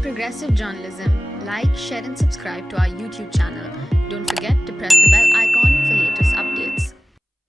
progressive journalism, like, share and subscribe to our YouTube channel. Don't forget to press the bell icon for latest updates.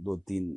2-3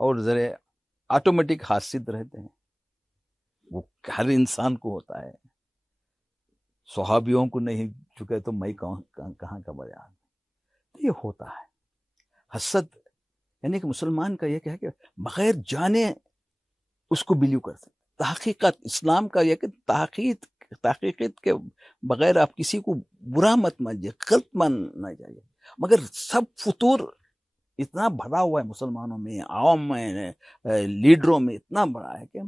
اور ذرا automatic حاسد رہتے ہیں، وہ ہر انسان کو ہوتا ہے، صحابیوں کو نہیں چکے تو میں کہاں کا بیان، یہ ہوتا ہے حسد. یعنی کہ مسلمان کا یہ کہ ہے کہ بغیر جانے اس کو بلیو کر سکتے. تحقیقات اسلام کا یہ کہ تحقیقات کے بغیر آپ کسی کو برا مت مانیے، غلط ماننا چاہیے. مگر سب فطور اتنا بھرا ہوا ہے مسلمانوں میں، عوام میں، لیڈروں میں اتنا بڑا ہے کہ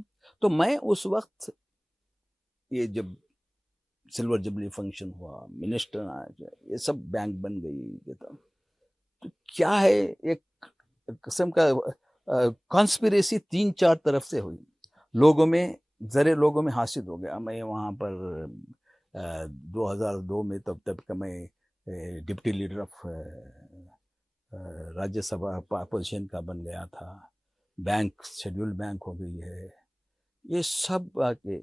تو میں اس وقت یہ جب سلور جبلی فنکشن ہوا، منسٹر یہ سب بینک بن گئی، تو کیا ہے ایک قسم کا کانسپریسی 3-4 طرف سے ہوئی. لوگوں میں حاسد ہو گیا. میں وہاں پر 2002 میں تب کہ میں deputy leader of Rajya Sabha opposition کا بن گیا تھا. بینک شیڈیول بینک ہو گئی ہے. یہ سب آ کے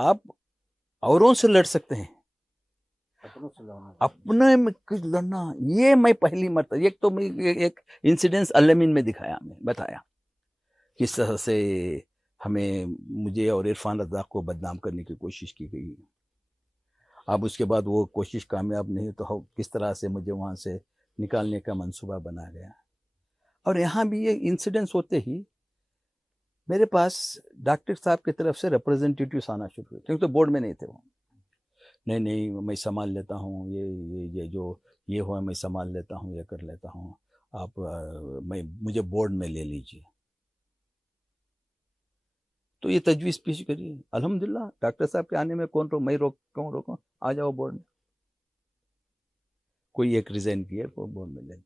آپ اوروں سے لڑ سکتے ہیں، اپنے میں کچھ لڑنا، یہ میں پہلی مرتبہ ایک تو میں ایک انسیڈنس الامین میں دکھایا، میں بتایا کس طرح سے مجھے اور عرفان رزاق کو بدنام کرنے کی کوشش کی گئی. اب اس کے بعد وہ کوشش کامیاب نہیں تو کس طرح سے مجھے وہاں سے نکالنے کا منصوبہ بنا گیا. اور یہاں بھی یہ انسیڈنس ہوتے ہی میرے پاس ڈاکٹر صاحب کی طرف سے ریپرزنٹیٹیوز آنا شروع ہوئے، کیونکہ تو بورڈ میں نہیں تھے وہ. نہیں میں سنبھال لیتا ہوں، یہ جو یہ ہوا میں سنبھال لیتا ہوں، یہ کر لیتا ہوں، آپ مجھے بورڈ میں لے لیجیے. تو یہ تجویز پیش کریے. الحمدللہ ڈاکٹر صاحب کے آنے میں میں روکوں، آ جاؤ بورڈ میں. کوئی ایک ریزائن کیا، کوئی بورڈ میں لے لیا.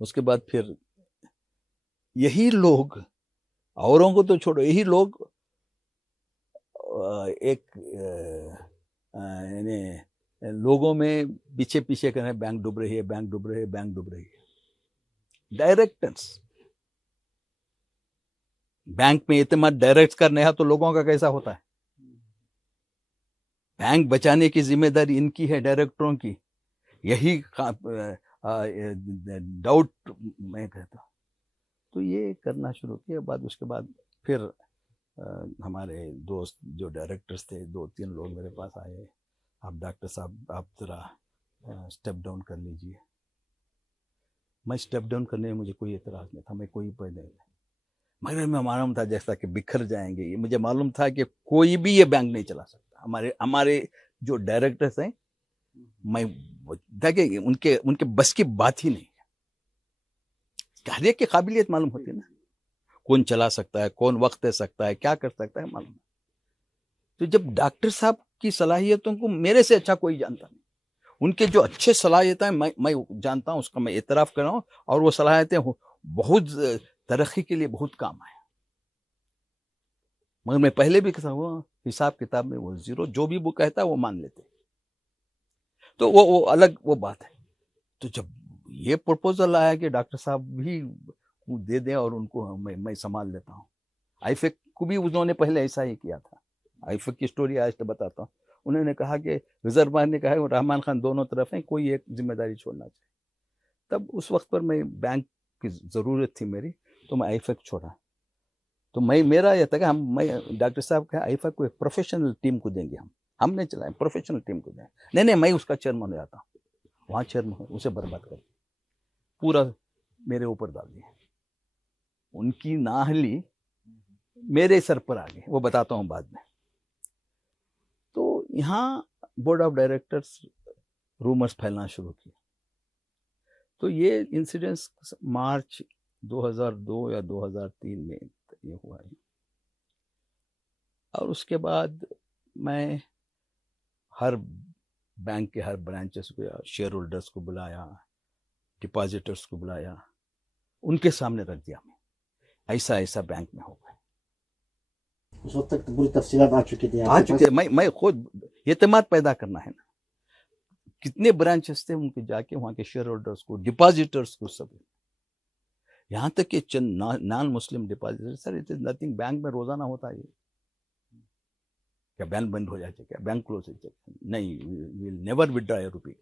اس کے بعد پھر یہی لوگ، اوروں کو تو چھوڑو، یہی لوگ ایک یعنی لوگوں میں پیچھے کریں، بینک ڈوب رہی ہے، بینک ڈوب رہی ہے، بینک ڈوب رہی ہے. ڈائریکٹرز بینک میں اعتماد ڈائریکٹ کرنے ہے تو لوگوں کا کیسا ہوتا ہے؟ بینک بچانے کی ذمہ داری ان کی ہے، ڈائریکٹروں کی. یہی ڈاؤٹ میں کہتا ہوں. تو یہ کرنا شروع کیا. اس کے بعد پھر ہمارے دوست جو ڈائریکٹرز تھے 2-3 لوگ میرے پاس آئے، آپ ڈاکٹر صاحب آپ ذرا اسٹیپ ڈاؤن کر لیجیے. میں اسٹیپ ڈاؤن کرنے میں مجھے کوئی اعتراض نہیں تھا، میں کوئی نہیں، مگر میں معلوم تھا جیسا کہ بکھر جائیں گے. مجھے معلوم تھا کہ کوئی بھی یہ بینک نہیں چلا سکتا. ہمارے جو ڈائریکٹرز ہیں، میں دیکھیں ان کے بس کی بات ہی نہیں ہے. ہر ایک کی قابلیت معلوم ہوتی ہے نا، کون چلا سکتا ہے، کون وقت دے سکتا ہے، کیا کر سکتا ہے، معلوم. تو جب ڈاکٹر صاحب کی صلاحیتوں کو میرے سے اچھا کوئی جانتا نہیں، ان کے جو اچھے صلاحیتیں میں جانتا ہوں، اس کا میں اعتراف کر رہا ہوں، اور وہ صلاحیتیں بہت ترقی کے لیے بہت کام آئے. مگر میں پہلے بھی کہتا ہوں، حساب کتاب میں وہ زیرو، جو بھی وہ کہتا ہے وہ مان لیتے. تو وہ الگ وہ بات ہے. تو جب یہ پروپوزل آیا کہ ڈاکٹر صاحب بھی دے دیں اور ان کو میں سنبھال لیتا ہوں. آئی فیک کو بھی انہوں نے پہلے ایسا ہی کیا تھا. آئی فیک کی سٹوری آج تو بتاتا ہوں. انہوں نے کہا کہ ریزرو بینک نے کہا کہ رحمان خان دونوں طرف ہیں، کوئی ایک ذمہ داری چھوڑنا چاہیے. تب اس وقت پر میں بینک کی ضرورت تھی میری، تو میں آئی فیک چھوڑا. تو میرا یہ تھا کہ میں ڈاکٹر صاحب کہا آئی فیک کو ایک پروفیشنل ٹیم کو دیں گے، ہم نہیں چلائیں، پروفیشنل ٹیم کو دیں. نہیں میں اس کا چیئرمین ہو جاتا ہوں. وہاں چیئرمین اسے برباد کر پورا میرے اوپر ڈال دیا. ان کی نااہلی میرے سر پر آ گئی، وہ بتاتا ہوں بعد میں. تو یہاں بورڈ آف ڈائریکٹرز رومرز پھیلنا شروع کیے. تو یہ انسیڈنس مارچ 2002 یا 2003 میں یہ ہوا ہے. اور اس کے بعد میں ہر بینک کے ہر برانچز کو، شیئر ہولڈرز کو بلایا، ڈپازیٹرز کو بلایا، ان کے سامنے رکھ دیا میں ایسا بینک میں ہو گیا. اس وقت تک پوری تفصیلات آ چکی تھی، میں خود اعتماد پیدا کرنا ہے نا. کتنے برانچز تھے، ان کے جا کے وہاں کے شیئر ہولڈرز کو، ڈپازیٹرز کو، سب. یہاں تک کہ چند نان مسلم depositor, sir it is nothing, bank میں روزانہ ہوتا ہے کیا بینک بند ہو جائے، کیا بینک کلوز ہو جائے؟ نہیں، وی ول نیور وڈرا اے روپی.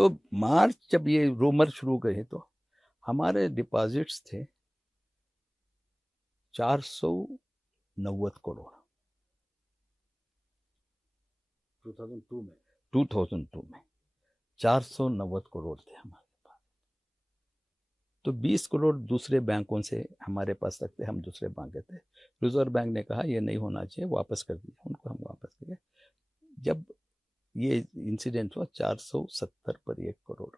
تو مارچ جب یہ رومر شروع کرے تو ہمارے ڈپازٹس تھے 490 کروڑ 2002 میں 490 کروڑ تھے ہمارے پاس. تو 20 کروڑ دوسرے بینکوں سے ہمارے پاس رکھتے, ہم دوسرے بینک تھے. ریزرو بینک نے کہا یہ نہیں ہونا چاہیے, واپس کر دیجیے. ان کو ہم واپس کر گئے. جب یہ انسیڈنٹ ہوا 470 پر 1 کروڑ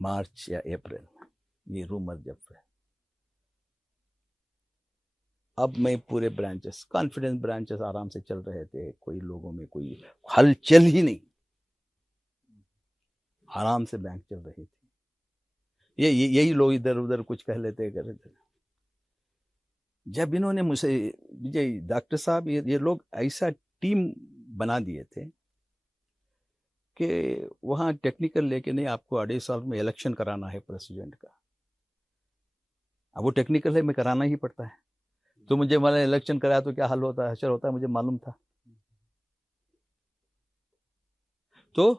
مارچ یا اپریل میں, یہ رومر جب ہے. اب میں پورے برانچز, کانفیڈنس برانچز آرام سے چل رہے تھے, کوئی لوگوں میں کوئی ہلچل ہی نہیں, آرام سے بینک چل رہی تھی. یہی لوگ ادھر ادھر کچھ کہہ لیتے کر لیتے. جب انہوں نے مجھے ڈاکٹر صاحب یہ لوگ ایسا ٹیم بنا دیے تھے کہ وہاں ٹیکنیکل لے کے نہیں, آپ کو 2.5 سال میں الیکشن کرانا ہے پریسیڈنٹ کا. اب وہ ٹیکنیکل ہے, میں کرانا ہی پڑتا ہے. تو مجھے الیکشن کرایا تو کیا حل ہوتا ہے, حشر ہوتا ہے, مجھے معلوم تھا. تو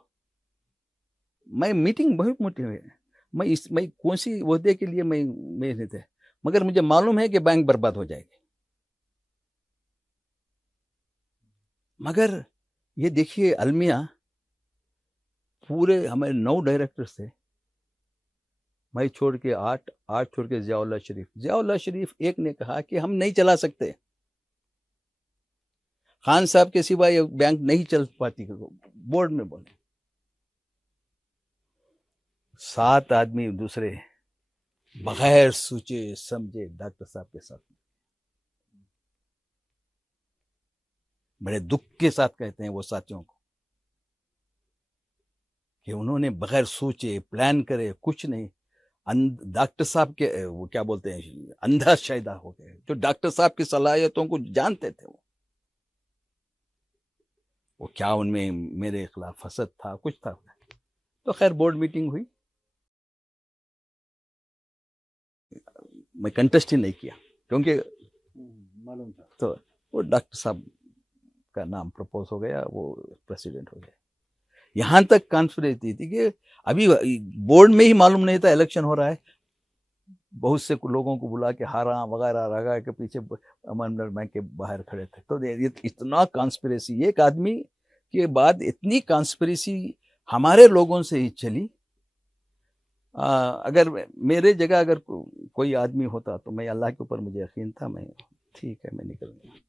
میں میٹنگ بہت موٹی ہوئی, میں کون سی عہدے کے لیے میں نہیں تھے, مگر مجھے معلوم ہے کہ بینک برباد ہو جائے گی. مگر یہ دیکھیے المیہ پورے ہمارے 9 ڈائریکٹرز تھے, میں چھوڑ کے 8 چھوڑ کے ضیاء اللہ شریف ایک نے کہا کہ ہم نہیں چلا سکتے, خان صاحب کے سوا یہ بینک نہیں چل پاتی. بورڈ میں بولے 7 آدمی دوسرے بغیر سوچے سمجھے ڈاکٹر صاحب کے ساتھ, بڑے دکھ کے ساتھ کہتے ہیں وہ ساتھیوں کو کہ انہوں نے بغیر سوچے پلان کرے کچھ نہیں. ڈاکٹر صاحب کے وہ کیا بولتے ہیں, اندھا شائدہ ہو گئے, جو ڈاکٹر صاحب کی صلاحیتوں کو جانتے تھے. وہ کیا ان میں میرے خلاف حسد تھا, کچھ تھا. تو خیر بورڈ میٹنگ ہوئی, میں کنٹسٹ ہی نہیں کیا کیونکہ معلوم تھا. تو وہ ڈاکٹر صاحب کا نام پرپوز ہو گیا, وہ پریسیڈنٹ ہو گیا. یہاں تک کانفیڈنس تھی کہ ابھی بورڈ میں ہی معلوم نہیں تھا الیکشن ہو رہا ہے. بہت سے لوگوں کو بلا کے ہارا وغیرہ رگا کے پیچھے امن بینک کے باہر کھڑے تھے. تو اتنا کانسپریسی, ایک آدمی کے بعد اتنی کانسپریسی ہمارے لوگوں سے ہی چلی. اگر میرے جگہ اگر کوئی آدمی ہوتا تو میں, اللہ کے اوپر مجھے یقین تھا, میں ٹھیک ہے میں نکل گیا.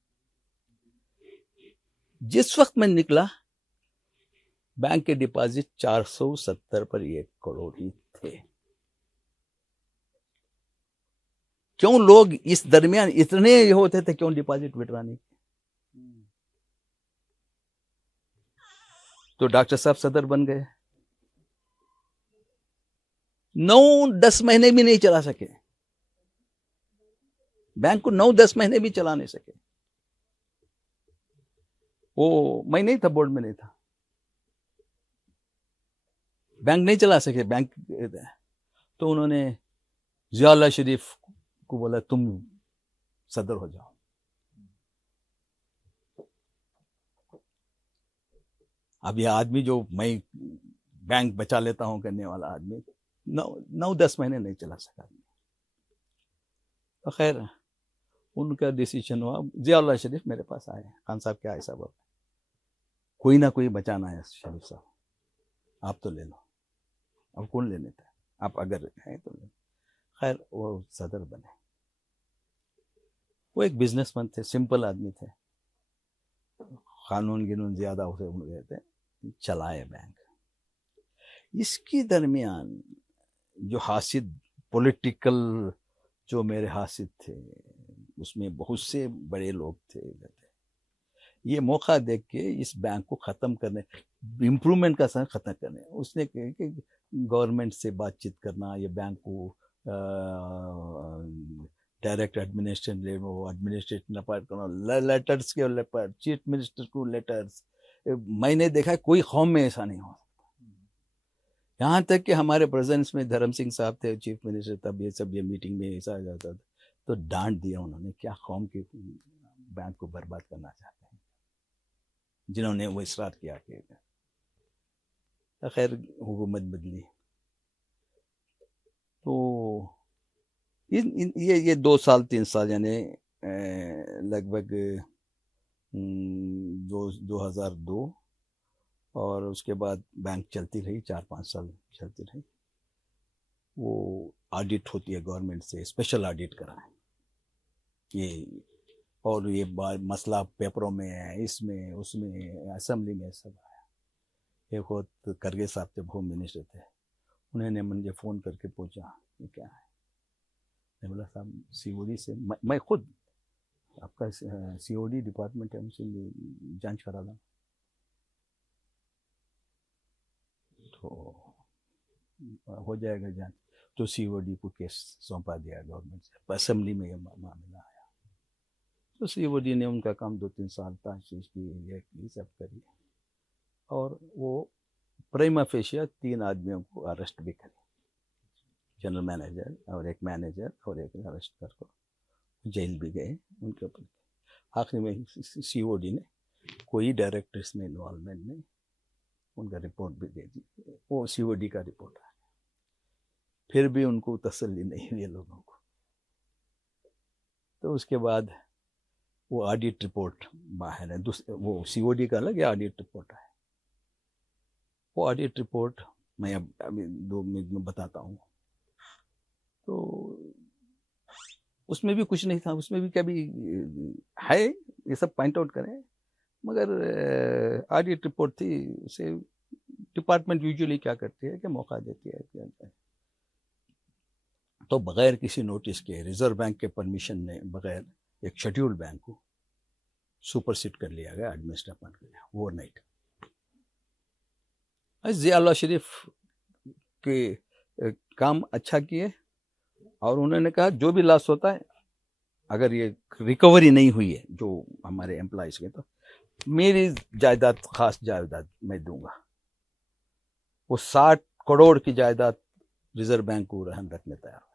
جس وقت میں نکلا بینک کے ڈپازٹ 470 پر 1 کروڑ ہی تھے. کیوں لوگ اس درمیان اتنے ہوتے تھے, کیوں ڈپازٹ وڈرا نہیں کیے؟ تو ڈاکٹر صاحب صدر بن گئے. 9-10 مہینے بھی نہیں چلا سکے بینک کو, 9-10 مہینے بھی چلا نہیں سکے. وہ میں نہیں تھا, بورڈ میں نہیں تھا, بینک نہیں چلا سکے بینک. تو انہوں نے ضیاء اللہ شریف کو بولا تم صدر ہو جاؤ. اب یہ آدمی جو میں بینک بچا لیتا ہوں کرنے والا آدمی 9-10 مہینے نہیں چلا سکا. تو خیر ان کا ڈیسیشن ہوا. ضیاء اللہ شریف میرے پاس آئے, خان صاحب کیا ایسا بات, کوئی نہ کوئی بچانا ہے شریف صاحب, آپ تو لے لو. اب کون لینے تھے, آپ اگر ہیں تو لے. خیر وہ صدر بنے. وہ ایک بزنس مین تھے, سمپل آدمی تھے, قانون گنون زیادہ اسے گئے تھے, چلائے بینک. اس کی درمیان جو حاسد پولیٹیکل جو میرے حاسد تھے, اس میں بہت سے بڑے لوگ تھے. یہ موقع دیکھ کے اس بینک کو ختم کرنے, امپرومنٹ کا سر ختم کرنے, اس نے کہا کہ گورنمنٹ سے بات چیت کرنا, یہ بینک کو ڈائریکٹ ایڈمنسٹریشن اپارٹ کرنا, لیٹرز کے چیف منسٹر کو لیٹرز. میں نے دیکھا کوئی قوم میں ایسا نہیں ہو سکتا. یہاں تک کہ ہمارے پریزنس میں دھرم سنگھ صاحب تھے چیف منسٹر, تب یہ سب یہ میٹنگ میں ایسا آ جاتا تھا تو ڈانٹ دیا انہوں نے, کیا قوم کے بینک کو برباد کرنا چاہتے ہیں, جنہوں نے وہ اصرار کیا کہ خیر حکومت بدلی. تو یہ 2 سال 3 سال یعنی لگ بھگ 2002 اور اس کے بعد بینک چلتی رہی 4-5 سال چلتی رہی. وہ آڈٹ ہوتی ہے گورنمنٹ سے، اسپیشل آڈٹ کرائیں یہ، اور یہ مسئلہ پیپروں میں ہے، اس میں اس میں اسمبلی میں سب آیا. ایک وقت کرگے صاحب جب ہوم منسٹر تھے، انہوں نے مجھے فون کر کے پوچھا یہ کیا ہے. میں بولا صاحب سی او ڈی سے میں خود آپ کا سی او ڈی ڈپارٹمنٹ ہے، ان سے جانچ کرا دوں. تو ہو جائے گا جانچ. تو سی او ڈی کو کیس سونپا دیا گورنمنٹ سے. اسمبلی میں یہ معاملہ آیا تو سی او ڈی نے ان کا کام 2-3 سال تحقیق کی، یہ سب کری، اور وہ پریما فیشیا 3 آدمیوں کو اریسٹ بھی کری، جنرل مینیجر اور ایک مینیجر اور ایک اریسٹ کر کو جیل بھی گئے ان کے اوپر. آخری میں سی او ڈی نے کوئی ڈائریکٹرس میں انوالومنٹ نہیں، ان کا رپورٹ بھی دے دی. وہ سی او ڈی کا رپورٹ آیا، پھر بھی ان کو تسلی نہیں ہوئی لوگوں کو. تو اس کے بعد وہ آڈٹ رپورٹ باہر ہے، وہ سی او ڈی کا الگ آڈٹ رپورٹ ہے. وہ آڈٹ رپورٹ میں ابھی 2 منٹ میں بتاتا ہوں. تو اس میں بھی کچھ نہیں تھا، اس میں بھی کبھی ہے، یہ سب پوائنٹ آؤٹ کریں، مگر آڈٹ رپورٹ تھی. اسے ڈپارٹمنٹ یوزلی کیا کرتی ہے کہ موقع دیتی ہے تو بغیر کسی نوٹس کے ریزرو بینک کے پرمیشن نے بغیر ایک شیڈیول بینک کو سپر سیٹ کر لیا گیا، ایڈمنسٹر اپائنٹ کر لیا اوور نائٹ. ضیاء اللہ شریف کے کام اچھا کیے، اور انہوں نے کہا جو بھی لاس ہوتا ہے اگر یہ ریکوری نہیں ہوئی ہے جو ہمارے امپلائیز کے، تو میری جائیداد خاص جائیداد میں دوں گا. وہ 60 کروڑ کی جائیداد ریزرو بینک کو رہن رکھنے تیار ہے.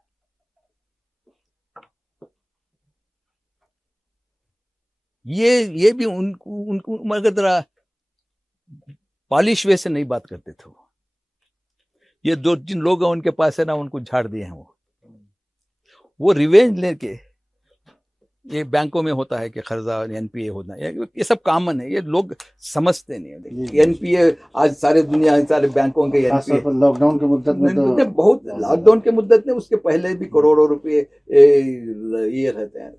یہ بھی ان کو مگر ذرا پالش وے سے نہیں بات کرتے تھے. یہ 2-3 لوگ ہیں ان کے پاس ہے نا، ان کو جھاڑ دیے ہیں. وہ ریونج لے کے، یہ بینکوں میں ہوتا ہے کہ قرضہ این پی اے ہونا ہے، یہ سب کامن ہے، یہ لوگ سمجھتے نہیں ہیں. این پی اے آج سارے دنیا سارے بینکوں کے N P A lockdown کی مدت میں بہت، لاک ڈاؤن کے مدت میں اس کے پہلے بھی کروڑوں روپے یہ رہتے ہیں.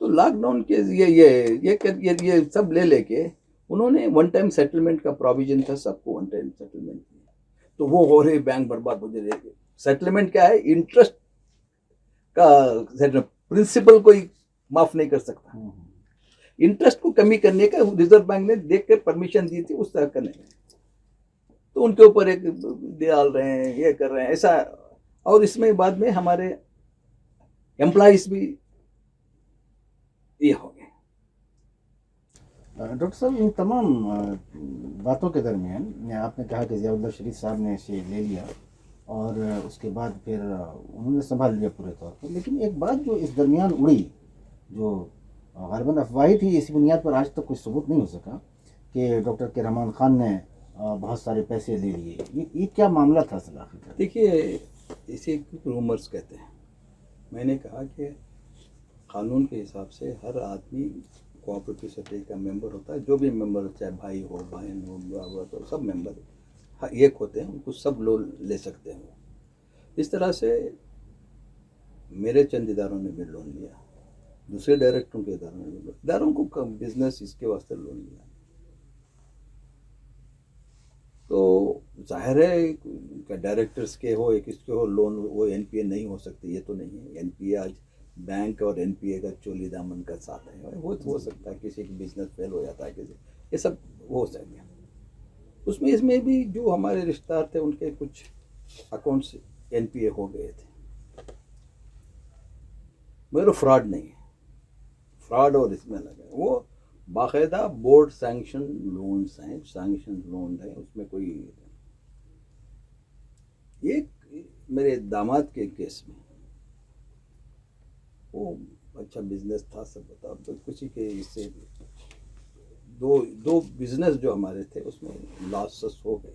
تو لاک ڈاؤن کے یہ سب لے کے انہوں نے ون ٹائم سیٹلمنٹ کا پروویژن تھا، سب کو ون ٹائم سیٹلمنٹ کیا. تو وہ ہو رہے بینک برباد ہو جائے. سیٹلمنٹ کیا ہے؟ انٹرسٹ کا پرنسپل کوئی معاف نہیں کر سکتا. انٹرسٹ کو کمی کرنے کا ریزرو بینک نے دیکھ کے پرمیشن دی تھی اس طرح کرنے میں. تو ان کے اوپر ایک ڈال رہے ہیں، یہ کر رہے ہیں ایسا. اور اس میں بعد میں ہمارے امپلائیز بھی یہ ہو گئے. ڈاکٹر صاحب ان تمام باتوں کے درمیان آپ نے کہا کہ ضیاء اللہ شریف صاحب نے اسے لے لیا اور اس کے بعد پھر انہوں نے سنبھال لیا پورے طور پر. لیکن ایک بات جو اس درمیان اڑی، جو غالباً افواہی تھی، اسی بنیاد پر آج تک کوئی ثبوت نہیں ہو سکا کہ ڈاکٹر کے رحمان خان نے بہت سارے پیسے لے لیے. یہ کیا معاملہ تھا اصل آخر؟ دیکھیے اسے رومرز کہتے ہیں. میں نے کہا کہ قانون کے حساب سے ہر آدمی کوآپریٹو سوسائٹی کا ممبر ہوتا ہے، جو بھی ممبر ہو، چاہے بھائی ہو، بہن ہو، سب ممبر ایک ہوتے ہیں، ان کو سب لون لے سکتے ہیں. اس طرح سے میرے چند اداروں نے بھی لون لیا، دوسرے ڈائریکٹروں کے اداروں نے بھی، اداروں کو بزنس اس کے واسطے لون لیا. تو ظاہر ہے کہ ڈائریکٹرز کے ہو یا کس کے ہو لون، وہ این پی اے نہیں ہو سکتی. یہ تو نہیں ہے این پی اے. آج بینک اور این پی اے کا چولی دامن کا ساتھ ہے. وہ ہو سکتا ہے کسی کی بزنس فیل ہو جاتا ہے، کسی یہ سب ہو سکتا ہے. اس میں بھی جو ہمارے رشتہ دار تھے ان کے کچھ اکاؤنٹس این پی اے ہو گئے تھے، مگر فراڈ نہیں ہے. فراڈ اور اس میں لگا وہ باقاعدہ بورڈ سینکشن لونز ہیں، سینکشن لون ہے، اس میں کوئی. ایک میرے داماد کے کیس میں وہ اچھا بزنس تھا، سب بتا کسی کے اس سے دو بزنس جو ہمارے تھے اس میں لاسز ہو گئے.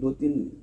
2-3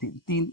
3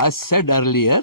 as said earlier,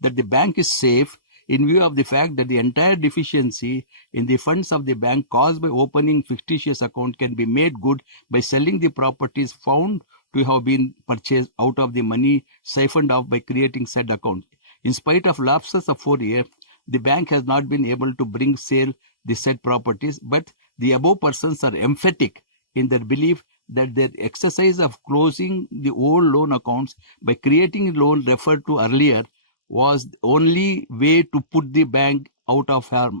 that the bank is safe in view of the fact that the entire deficiency in the funds of the bank caused by opening fictitious account can be made good by selling the properties found to have been purchased out of the money siphoned off by creating said account. In spite of lapses of 4 years, the bank has not been able to bring sale the said properties, but the above persons are emphatic in their belief that their exercise of closing the old loan accounts by creating loan referred to earlier was only way to put the bank out of harm.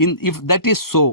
If that is so,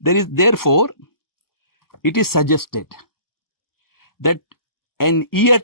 Therefore it is suggested that an year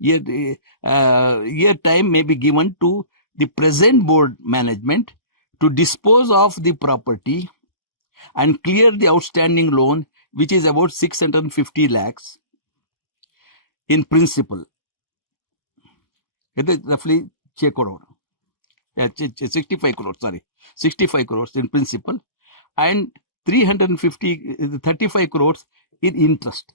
year time may be given to the present board management to dispose of the property and clear the outstanding loan, which is about 650 lakhs in principle. It is roughly 6 crore. 65 crores, sorry. 65 crores in principle and 35 crores in interest.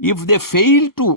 If they fail to,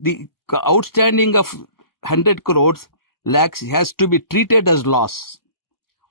the outstanding of 100 crores lakhs has to be treated as loss.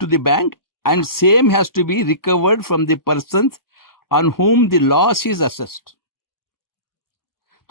to the bank, and same has to be recovered from the persons on whom the loss is assessed.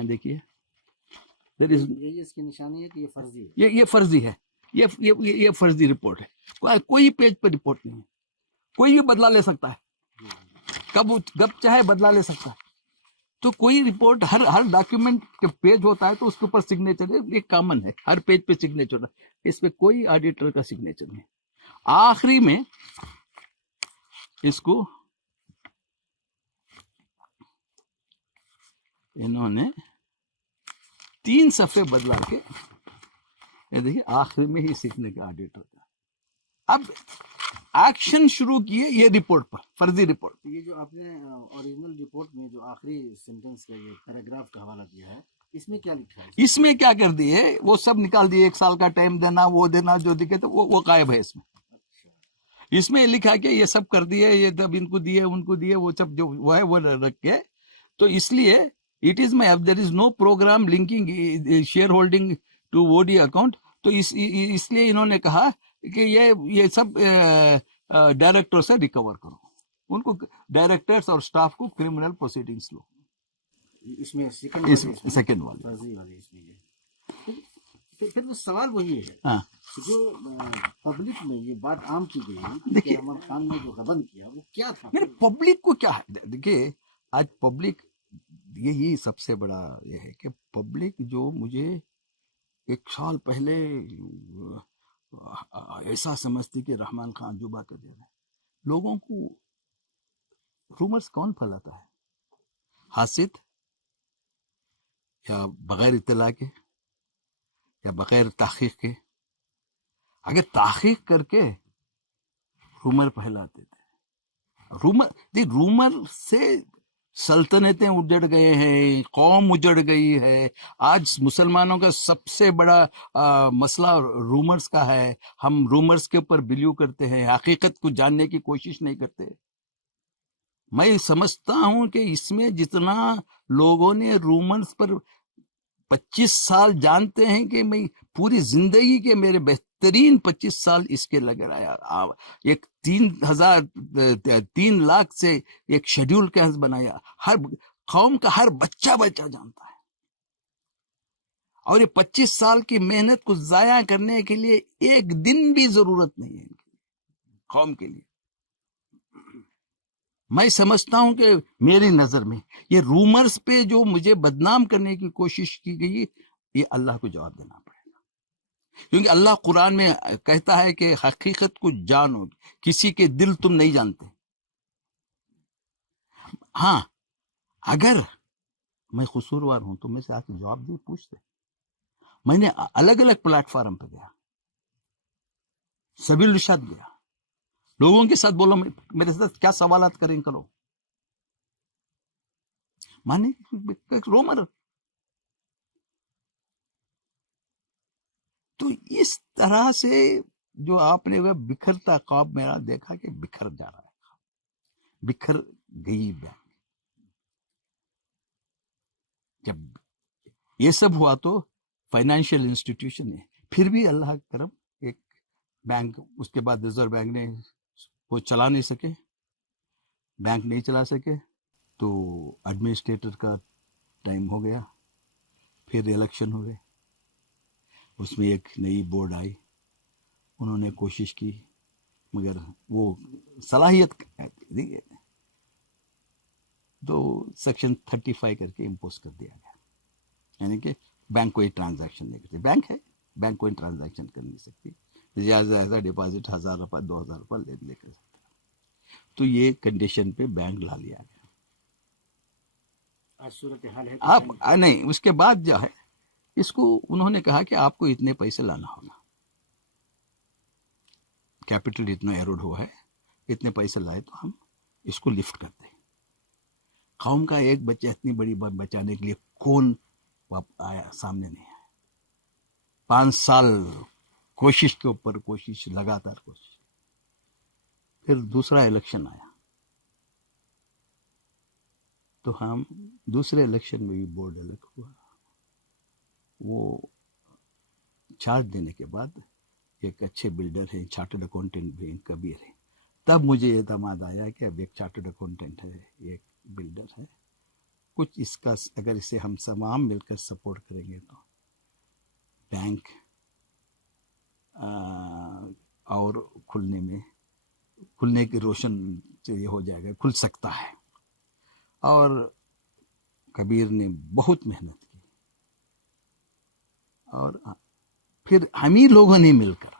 ہاں دیکھیے there is یہ اس کی نشانی ہے کہ یہ فرضی ہے. یہ فرضی ہے, یہ فرضی رپورٹ ہے. کوئی پیج پہ رپورٹ نہیں ہے, کوئی بھی بدلا لے سکتا ہے, کب چاہے بدلا لے سکتا ہے. تو کوئی رپورٹ ہر ڈاکیومنٹ کے پیج ہوتا ہے تو اس کے اوپر سگنیچر ہے, یہ کامن ہے, ہر پیج پہ سگنیچر ہے. اس پہ کوئی آڈیٹر کا سگنیچر نہیں. آخری میں اس کو انہوں نے 3 صفحے بدلا کے, یہ دیکھیے آخری میں ہی سیکھنے کا آڈیٹر کا. اب ایکشن شروع کیے یہ رپورٹ پر, فرضی رپورٹ. یہ جو آپ نے اوریجنل رپورٹ میں جو آخری سینٹنس کا یہ پیراگراف کا حوالہ دیا ہے, اس میں کیا لکھا ہے؟ اس میں کیا کر دی ہے, وہ سب نکال دیے, 1 سال کا ٹائم دینا, وہ دینا, جو دکھے تو وہ غائب ہے اس میں. اس میں لکھا کہ یہ سب کر دیے, یہ تب ان کو دیے, ان کو دیے, وہ سب جو وہ ہے وہ رکھ کے. تو اس لیے it is my, there is no program linking share holding to OD account. تو اس لیے انہوں نے کہا کہ یہ سب ڈائریکٹر سے ریکور کرو, ان کو ڈائریکٹرز اور اسٹاف کو کرمنل پروسیڈنگس لو. اس میں سیکنڈ والی فرضی والی اس میں یہ. پھر وہ سوال وہی ہے ہاں, جو پبلک میں یہ بات عام کی گئی کہ دیکھیے احمد خان نے جو غبن کیا وہ کیا تھا؟ میرے پبلک کو کیا ہے, دیکھیے آج پبلک یہی سب سے بڑا یہ ہے کہ پبلک جو مجھے 1 سال پہلے ایسا سمجھتی کہ رحمان خان جو بات کر دے رہے, لوگوں کو رومرز کون پھیلاتا ہے, حاسد یا بغیر اطلاع کے یا بغیر تحقیق کے. اگر تحقیق کر کے رومر پھیلاتے تھے, رومر سے سلطنتیں اجڑ گئے ہیں, قوم اجڑ گئی ہے. آج مسلمانوں کا سب سے بڑا مسئلہ رومرز کا ہے. ہم رومرز کے اوپر بلیو کرتے ہیں, حقیقت کو جاننے کی کوشش نہیں کرتے. میں سمجھتا ہوں کہ اس میں جتنا لوگوں نے رومرز پر 25 سال جانتے ہیں, کہ میں پوری زندگی کے میرے بہترین 25 سال اس کے لگ رہا. ایک 3 لاکھ سے ایک شیڈیول کیسے بنایا, ہر قوم کا ہر بچہ جانتا ہے. اور یہ 25 سال کی محنت کو ضائع کرنے کے لیے ایک دن بھی ضرورت نہیں ہے قوم کے لیے. میں سمجھتا ہوں کہ میری نظر میں یہ رومرز پہ جو مجھے بدنام کرنے کی کوشش کی گئی, یہ اللہ کو جواب دینا پڑے گا. کیونکہ اللہ قرآن میں کہتا ہے کہ حقیقت کو جانو, کسی کے دل تم نہیں جانتے. ہاں, اگر میں قصوروار ہوں تو میں سے آ کے جواب دے پوچھتے. میں نے الگ الگ پلیٹ فارم پہ گیا, سبیل رشاد گیا, لوگوں کے ساتھ بولو, میرے ساتھ کیا سوالات کریں کرو. مانے رومر. تو اس طرح سے جو آپ نے وہ بکھرتا خواب میرا دیکھا کہ بکھر جا رہا ہے, بکھر گئی بینک. جب یہ سب ہوا تو فائنینشیل انسٹیٹیوشن ہے, پھر بھی اللہ کا کرم, ایک بینک, اس کے بعد ریزرو بینک نے وہ چلا نہیں سکے, بینک نہیں چلا سکے, تو ایڈمنسٹریٹر کا ٹائم ہو گیا, پھر الیکشن ہوئے, اس میں ایک نئی بورڈ آئی, انہوں نے کوشش کی مگر وہ صلاحیت تو سیکشن 35 کر کے امپوز کر دیا گیا, یعنی کہ بینک کوئی ٹرانزیکشن نہیں کرتی. بینک ہے, بینک کوئی ٹرانزیکشن کر نہیں سکتی, زیادہ ڈپازٹ 1000 روپے 2000 روپے لے کر سکتے. تو یہ کنڈیشن پہ بینک لا لیا گیا. صورتحال ہے آپ نہیں, اس کے بعد جو ہے اس کو انہوں نے کہا کہ آپ کو اتنے پیسے لانا ہوگا, کیپٹل اتنا ایروڈ ہوا ہے, اتنے پیسے لائے تو ہم اس کو لفٹ کرتے ہیں. قوم کا ایک بچہ اتنی بڑی بات بچانے کے لیے کون آیا, سامنے نہیں آیا. 5 سال کوشش کے اوپر کوشش, لگاتار کوشش. پھر دوسرا الیکشن آیا تو ہم دوسرے الیکشن میں بھی بورڈ الیکٹ ہوا. وہ چارج دینے کے بعد ایک اچھے بلڈر ہیں, چارٹرڈ اکاؤنٹنٹ بھی ان کا بھی ہے, تب مجھے اعتماد آیا کہ اب ایک چارٹرڈ اکاؤنٹنٹ ہے, ایک بلڈر ہے, کچھ اس کا اگر اسے ہم تمام مل کر سپورٹ کریں گے تو بینک اور کھلنے کی روشن یہ ہو جائے گا، کھل سکتا ہے. اور کبیر نے بہت محنت کی، اور پھر ہم ہی لوگوں نے مل کر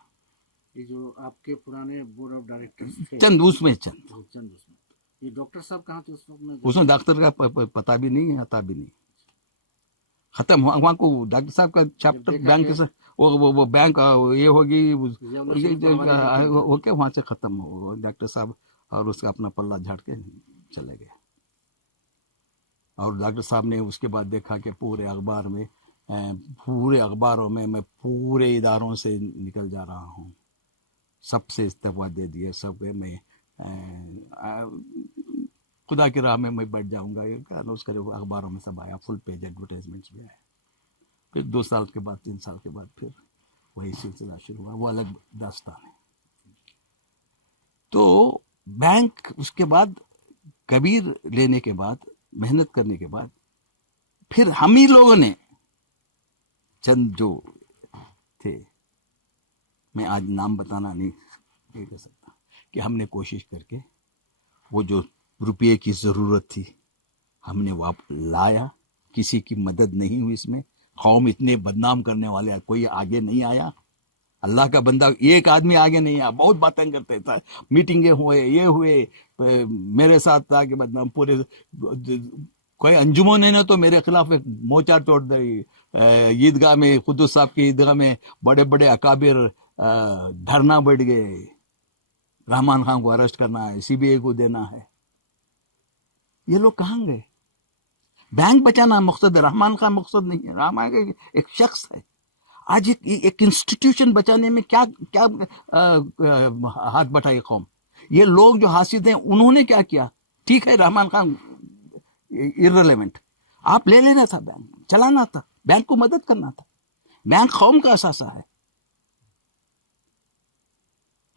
یہ جو آپ کے پرانے بورڈ آف ڈائریکٹرز تھے، چند اس میں یہ ڈاکٹر صاحب کہاں تھے اس وقت میں؟ اس میں ڈاکٹر کا پتہ بھی نہیں، آتا بھی نہیں، ختم ہوا وہاں کو ڈاکٹر صاحب کا چیپٹر بینک سے وہ بینک یہ ہوگی اوکے، وہاں سے ختم ہو ڈاکٹر صاحب، اور اس کا اپنا پلہ جھاڑ کے چلے گئے. اور ڈاکٹر صاحب نے اس کے بعد دیکھا کہ پورے اخباروں میں میں پورے اداروں سے نکل جا رہا ہوں، سب سے استعفا دے دیا، سب میں خدا کی راہ میں بیٹھ جاؤں گا. اس کے اخباروں میں سب آیا، فل پیج ایڈورٹائزمنٹس بھی آئے. پھر 2 سال کے بعد 3 سال کے بعد پھر وہی سلسلہ شروع ہوا، وہ الگ داستان ہے. تو بینک اس کے بعد کبیر لینے کے بعد، محنت کرنے کے بعد، پھر ہم ہی لوگوں نے چند جو تھے، میں آج نام بتانا نہیں کر سکتا، کہ ہم نے کوشش کر کے وہ جو روپیے کی ضرورت تھی ہم نے لایا. کسی کی مدد نہیں ہوئی اس میں. قوم اتنے بدنام کرنے والے کوئی آگے نہیں آیا. اللہ کا بندہ ایک آدمی آگے نہیں آیا. بہت باتیں کرتے تھے، میٹنگیں ہوئے، یہ ہوئے، میرے ساتھ آگے بدنام پورے. کوئی انجمن نے تو میرے خلاف ایک موچا توڑ دی. عیدگاہ میں، قدس صاحب کی عیدگاہ میں بڑے بڑے اکابر دھرنا بیٹھ گئے، رحمان خان کو اریسٹ کرنا ہے، CBI کو دینا ہے. یہ لوگ کہاں گئے؟ بینک بچانا مقصد ہے، رحمان خان مقصد نہیں ہے. رحمان خان ایک شخص ہے. آج ایک انسٹیٹیوشن بچانے میں کیا ہاتھ بٹائی قوم. یہ لوگ جو حاسد ہیں انہوں نے کیا کیا؟ ٹھیک ہے، رحمان خان irrelevant. آپ لے لینا تھا، بینک چلانا تھا، بینک کو مدد کرنا تھا. بینک قوم کا اثاثہ ہے.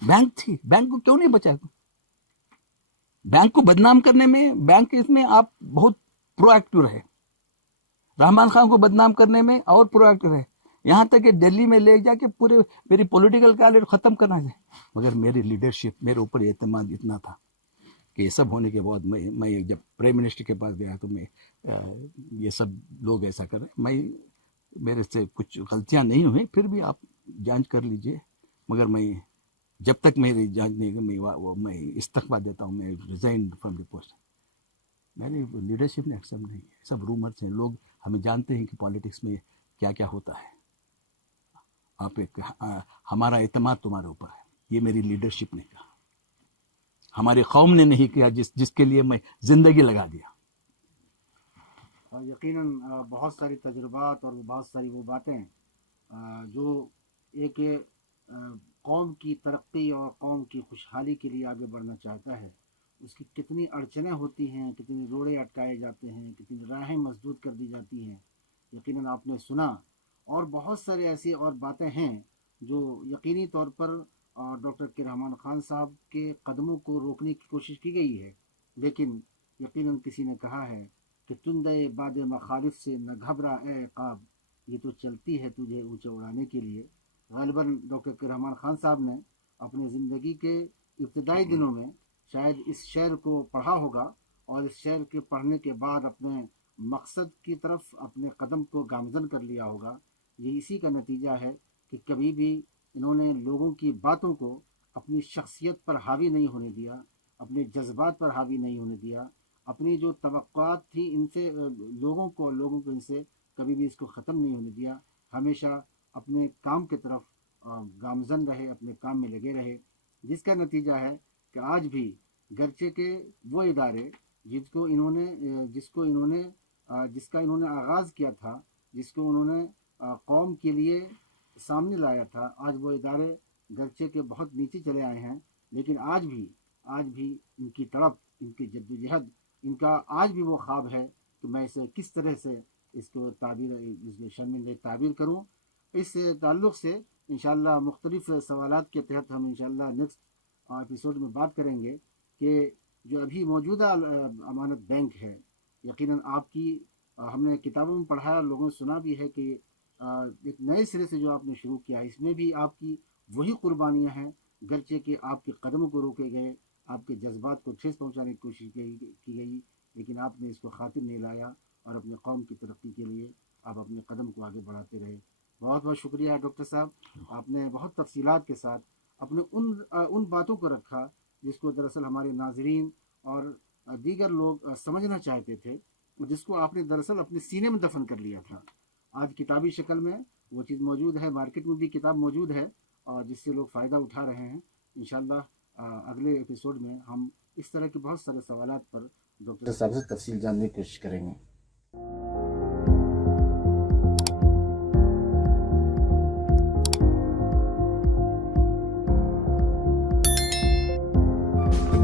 بینک تھی، بینک کو کیوں نہیں بچایا؟ بینک کو بدنام کرنے میں، بینک اس میں آپ بہت پرو ایکٹیو رہے. رحمان خان کو بدنام کرنے میں اور پرو ایکٹیو رہے، یہاں تک کہ دلی میں لے جا کے پورے میری پولیٹیکل کیریئر ختم کرنا ہے. مگر میری لیڈرشپ، میرے اوپر اعتماد اتنا تھا کہ یہ سب ہونے کے بعد میں جب پرائم منسٹر کے پاس گیا تو میں یہ سب لوگ ایسا کر رہے، میرے سے کچھ غلطیاں نہیں ہوئیں، پھر بھی آپ جانچ کر لیجئے. مگر میں جب تک میری جانچ نہیں، میں استعفیٰ دیتا ہوں، میں ریزائن فرام دی پوسٹ. میری لیڈرشپ نے ایکسیپٹ نہیں ہے. سب رومرز ہیں، لوگ ہمیں جانتے ہیں کہ پالیٹکس میں کیا کیا ہوتا ہے. آپ ہمارا اعتماد تمہارے اوپر ہے. یہ میری لیڈرشپ نے کہا، ہماری قوم نے نہیں کیا، جس کے لیے میں زندگی لگا دیا. یقیناً بہت ساری تجربات اور بہت ساری وہ باتیں جو ایک قوم کی ترقی اور قوم کی خوشحالی کے لیے آگے بڑھنا چاہتا ہے، اس کی کتنی اڑچنیں ہوتی ہیں، کتنی روڑے اٹکائے جاتے ہیں، کتنی راہیں مسدود کر دی جاتی ہیں. یقیناً آپ نے سنا. اور بہت سارے ایسی اور باتیں ہیں جو یقینی طور پر ڈاکٹر کے رحمان خان صاحب کے قدموں کو روکنے کی کوشش کی گئی ہے. لیکن یقیناً کسی نے کہا ہے کہ تندے باد مخالف سے نہ گھبرا اے عقاب، یہ تو چلتی ہے تجھے اونچے اڑانے کے لیے. غالباً ڈاکٹر کے رحمان خان صاحب نے اپنی زندگی کے ابتدائی دنوں میں شاید اس شعر کو پڑھا ہوگا، اور اس شعر کے پڑھنے کے بعد اپنے مقصد کی طرف اپنے قدم کو گامزن کر لیا ہوگا. یہ اسی کا نتیجہ ہے کہ کبھی بھی انہوں نے لوگوں کی باتوں کو اپنی شخصیت پر حاوی نہیں ہونے دیا، اپنے جذبات پر حاوی نہیں ہونے دیا. اپنی جو توقعات تھی ان سے لوگوں کو ان سے کبھی بھی اس کو ختم نہیں ہونے دیا. ہمیشہ اپنے کام کی طرف گامزن رہے، اپنے کام میں لگے رہے، جس کا نتیجہ ہے کہ آج بھی گرچہ کے وہ ادارے جس کا انہوں نے آغاز کیا تھا، جس کو انہوں نے قوم کے لیے سامنے لایا تھا، آج وہ ادارے گرچہ کے بہت نیچے چلے آئے ہیں، لیکن آج بھی ان کی تڑپ، ان کی جدوجہد، ان کا آج بھی وہ خواب ہے کہ میں اسے کس طرح سے اس کو شرمندہ تعبیر کروں. اس تعلق سے انشاءاللہ مختلف سوالات کے تحت ہم انشاءاللہ نیکسٹ ایپیسوڈ میں بات کریں گے کہ جو ابھی موجودہ امانت بینک ہے، یقیناً آپ کی ہم نے کتابوں میں پڑھا، لوگوں نے سنا بھی ہے کہ ایک نئے سرے سے جو آپ نے شروع کیا ہے، اس میں بھی آپ کی وہی قربانیاں ہیں، گرچہ کہ آپ کے قدموں کو روکے گئے، آپ کے جذبات کو ٹھیس پہنچانے کی کوشش کی گئی، لیکن آپ نے اس کو خاطر نہیں لایا اور اپنے قوم کی ترقی کے لیے آپ اپنے قدم کو آگے بڑھاتے رہے۔ بہت بہت شکریہ ڈاکٹر صاحب، آپ نے بہت تفصیلات کے ساتھ اپنے ان باتوں کو رکھا جس کو دراصل ہمارے ناظرین اور دیگر لوگ سمجھنا چاہتے تھے، جس کو آپ نے دراصل اپنے سینے میں دفن کر لیا تھا۔ آج کتابی شکل میں وہ چیز موجود ہے، مارکیٹ میں بھی کتاب موجود ہے، اور جس سے لوگ فائدہ اٹھا رہے ہیں۔ انشاءاللہ اگلے ایپیسوڈ میں ہم اس طرح کے بہت سارے سوالات پر ڈاکٹر صاحب سے تفصیل جاننے کی کوشش کریں گے۔